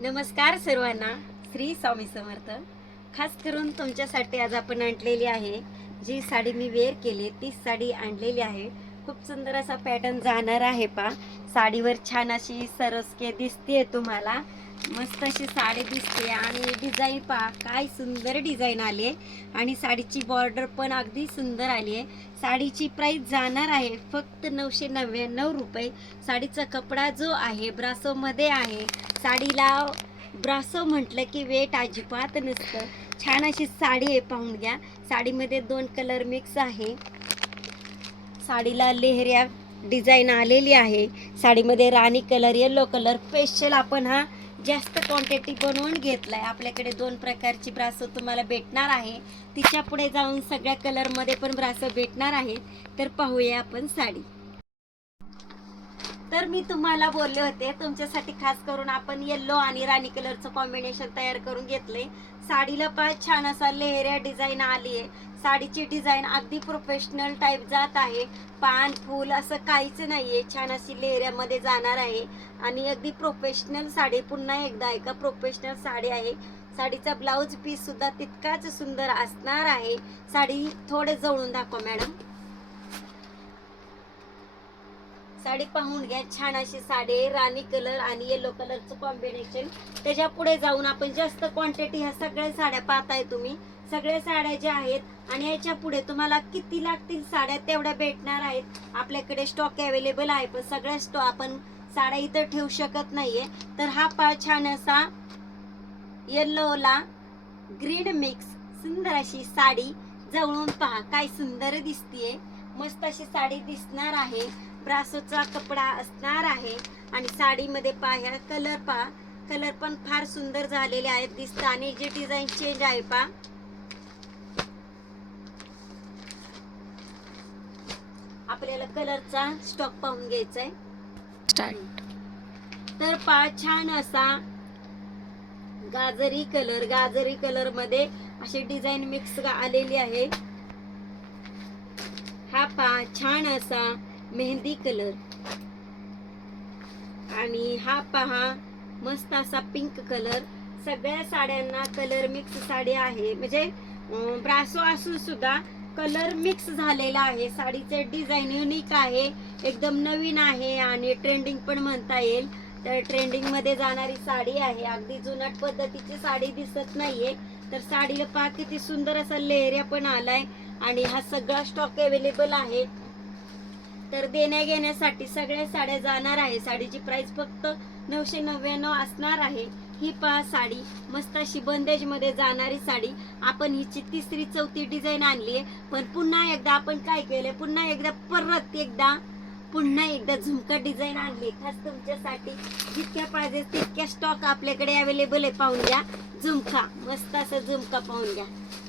नमस्कार सर्वांना श्री स्वामी समर्थ. खास करून तुमच्यासाठी आज आपण आणलेली आहे जी साडी मी वेअर केली तीच साडी आणलेली आहे. खूप सुंदर असा पॅटर्न जाणार आहे पा साडीवर छान अशी सरसके दिसते तुम्हाला. मस्त अशी साडी दिसते आणि डिझाईन पहा काय सुंदर डिझाईन आली आहे आणि साडीची बॉर्डर पण अगदी सुंदर आली आहे साडीची प्राईस जाणार आहे फक्त नऊशे नव्याण्णव रुपये. साडीचा कपडा जो आहे ब्रासोमध्ये आहे. साडीला ब्रासो म्हटलं की वेट अजिबात नसतं. छान अशी साडी आहे पाहून घ्या. साडीमध्ये दोन कलर मिक्स आहे. साडीला लेहऱ्या डिझाईन आलेली आहे. साडीमध्ये राणी कलर येलो कलर स्पेशल आपण हा जास्त क्वांटिटी बनवून घेतलाय. आपल्याकडे दोन प्रकारची ब्रासो तुम्हाला भेटणार आहे. तिच्या पुढे जाऊन सगळ्या कलरमध्ये पण ब्रासो भेटणार आहेत. तर पाहूया आपण साडी. तर मी तुम्हाला बोलले होते तुमच्यासाठी खास करून आपण येल्लो आणि राणी कलरचं कॉम्बिनेशन तयार करून घेतले साडीला पाय छान असा लेहऱ्या डिझाईन आली आहे साडीची डिझाईन अगदी प्रोफेशनल टाईप जात आहे. पान फूल असं काहीच नाही आहे छान अशी लेहऱ्यामध्ये जाणार आहे. आणि अगदी प्रोफेशनल साडी पुन्हा एकदा ऐका प्रोफेशनल साडी आहे. साडीचा ब्लाऊज पीस सुद्धा तितकाच सुंदर असणार आहे. साडी थोडे जवळून दाखवा मॅडम. साडी पाहून घ्या. छान अशी साडी आहे राणी कलर आणि येलो कलरचं कॉम्बिनेशन त्याच्या पुढे जाऊन आपण जास्त क्वांटिटी ह्या सगळ्या साड्या पाहताय तुम्ही. सगळ्या साड्या ज्या आहेत आणि याच्यापुढे तुम्हाला किती लागतील साड्या तेवढ्या भेटणार आहेत. आपल्याकडे स्टॉक अवेलेबल आहे पण सगळ्या स्टॉक आपण साड्या इथं ठेवू शकत नाहीये. तर हा पा छान असा येल्लोला ग्रीन मिक्स सुंदर अशी साडी जवळून पहा काय सुंदर दिसतीये. मस्त अशी साडी दिसणार आहे. ब्रासोचा कपडा असणार आहे आणि साडीमध्ये पाह्या कलर पहा. कलर पण फार सुंदर झालेले आहेत दिसत. आणि जे डिझाईन चेंज आहे पा आपल्याला कलरचा स्टॉक पाहून घ्यायचा आहे स्टार्ट तर पा छान असा गाजरी कलर गाजरी कलरमध्ये अशी डिझाईन मिक्स आलेली आहे. हा पा छान असा मेहंदी कलर. आणि हा पहा मस्त असा पिंक कलर. सगळ्या साड्यांना कलर मिक्स साडी आहे. म्हणजे ब्रासो असून सुद्धा कलर मिक्स झालेला आहे. साडीचे डिझाईन युनिक आहे. एकदम नवीन आहे आणि ट्रेंडिंग पण म्हणता येईल. तर ट्रेंडिंगमध्ये जाणारी साडी आहे. अगदी जुनाट पद्धतीची साडी दिसत नाहीये. तर साडीला पहा किती सुंदर असा लेहऱ्या पण आलाय. आणि हा सगळा स्टॉक अवेलेबल आहे. तर देण्या घेण्यासाठी सगळ्या साड्या जाणार आहे. साडीची प्राइस फक्त नऊशे नव्याण्णव असणार आहे. ही पहा साडी. मस्त अशी बंदेजमध्ये जाणारी साडी. आपण हिची तिसरी चौथी डिझाईन आणली आहे. पण पुन्हा एकदा आपण काय केलंय? पुन्हा एकदा परत एकदा पुन्हा एकदा झुमका डिझाईन आणली. खास तुमच्यासाठी जितक्या पाहिजे तितक्या स्टॉक आपल्याकडे अवेलेबल आहे पाहून घ्या. झुमका. मस्त असं झुमका पाहून घ्या.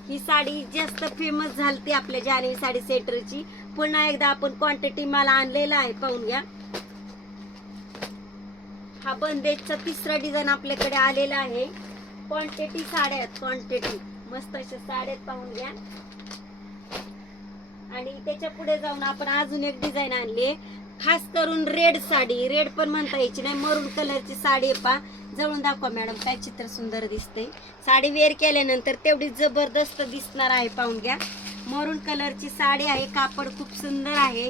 ही साडी जास्त फेमस झालती आपल्या जानेवी साडी सेंटरची पुन्हा एकदा आपण क्वांटिटी मला आणलेला आहे पाहून घ्या. हा बंदेजचा तिसरा डिझाईन आपल्याकडे आलेला आहे. क्वांटिटी साड्या आहेत क्वांटिटी मस्त अशा साड्या आहेत पाहून घ्या. आणि त्याच्या पुढे जाऊन आपण अजून एक डिझाईन आणली आहे. खास करून रेड साडी. रेड पण म्हणता यायची नाही. मरून कलरची साडी आहे पा. जवळून दाखवा मॅडम काय चित्र सुंदर दिसते साडी वेअर केल्यानंतर तेवढी जबरदस्त दिसणार आहे पाहून घ्या. मरून कलरची साडी आहे कापड खूप सुंदर आहे.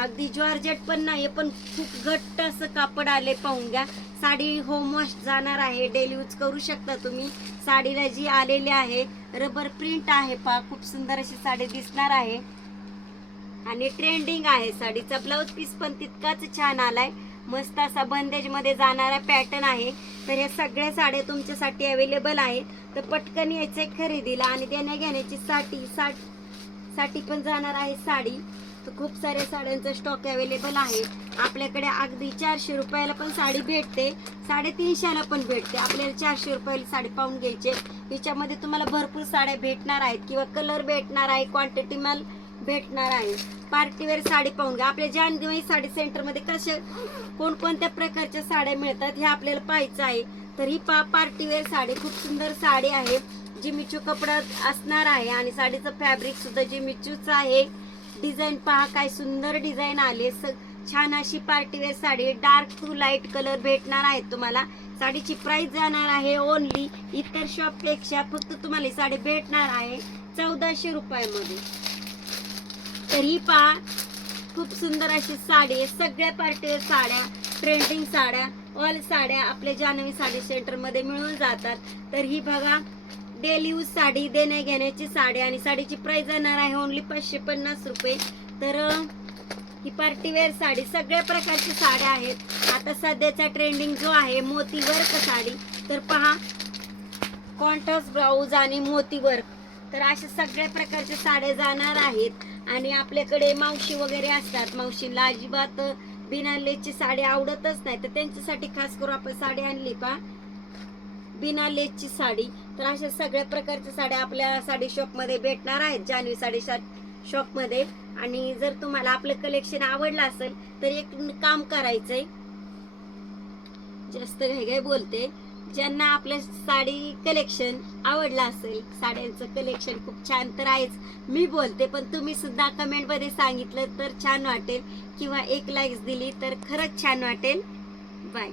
अगदी जॉर्जेट पण नाही पण खूप घट्ट असं कापड आले पाहून घ्या. साडी होम वॉश जाणार आहे डेली यूज करू शकता तुम्ही. साडीला जी आलेली आहे रबर प्रिंट आहे पा खूप सुंदर अशी साडी दिसणार आहे. आणि ट्रेंडिंग आहे साडीचा ब्लाऊज पीस पण तितकाच छान आलाय. मस्त असा बंदेजमध्ये जाणारा पॅटर्न आहे. तर ह्या सगळ्या साड्या तुमच्यासाठी अवेलेबल आहेत. तर पटकन यायचं खरेदीला आणि देण्या घेण्याची साठी साठ साठी पण जाणार आहे साडी. तर खूप साऱ्या साड्यांचा स्टॉक अवेलेबल आहे. आपल्याकडे अगदी चारशे रुपयाला पण साडी भेटते. साडेतीनशेला पण भेटते. आपल्याला चारशे रुपयाला साडी पाहून घ्यायचे हिच्यामध्ये तुम्हाला भरपूर साड्या भेटणार आहेत किंवा कलर भेटणार आहे क्वांटिटी माल भेटणार आहे. पार्टीवेअर साडी पाहून घ्या. आपल्या जानदेवाई साडी सेंटरमध्ये कशा कोणकोणत्या प्रकारच्या साड्या मिळतात हे आपल्याला पाहायचं आहे. तर ही पा पार्टीवेअर साडी खूप सुंदर साडी आहे. जिमिचू कपडा असणार आहे आणि साडीचं फॅब्रिक सुद्धा जिमिचूच आहे. डिझाईन पहा काय सुंदर डिझाईन आले. स छान अशी party wear sari. Dark to light colour भेटणार आहेत तुम्हाला. साडीची प्राइस जाणार आहे ओनली इतर शॉपपेक्षा फक्त तुम्हाला ही साडी भेटणार आहे चौदाशे रुपयामध्ये. तर ही पहा खूप सुंदर अशी साडी आहे. सगळ्या पार्टीवर साड्या ट्रेंडिंग साड्या ऑल साड्या आपल्या जान्हवी साडी सेंटरमध्ये मिळून जातात. तर ही बघा डेली यूज साडी देण्या घेण्याची साडी आणि साडीची प्राइस जाणार आहे ओनली पाचशे पन्नास रुपये. तर ही पार्टीवेअर साडी सगळ्या प्रकारची साड्या आहेत. आता सध्याचा ट्रेंडिंग जो आहे मोती वर्क साडी. तर पहा कॉन्ट्रास्ट ब्लाऊज आणि मोती वर्क तर अशा सगळ्या प्रकारच्या साड्या जाणार आहेत. आणि आपल्याकडे मावशी वगैरे असतात. मावशीला अजिबात बिना लेसची साडी आवडतच नाही. तर त्यांच्यासाठी खास करून आपण साडी आणली पा बिना लेसची साडी. तर अशा सगळ्या प्रकारच्या साड्या आपल्या साडी शॉपमध्ये भेटणार आहेत जान्हवी साडी शॉपमध्ये. आणि जर तुम्हाला आपलं कलेक्शन आवडलं असेल तर एक काम करायचंय. जास्त घाई घाई बोलते. ज्यांना आपलं साडी कलेक्शन आवडलं असेल साड्यांचं कलेक्शन खूप छान तर आहेच. मी बोलते पण तुम्ही सुद्धा कमेंटमध्ये सांगितलं तर छान वाटेल. किंवा एक लाईक्स दिली तर खरंच छान वाटेल. बाय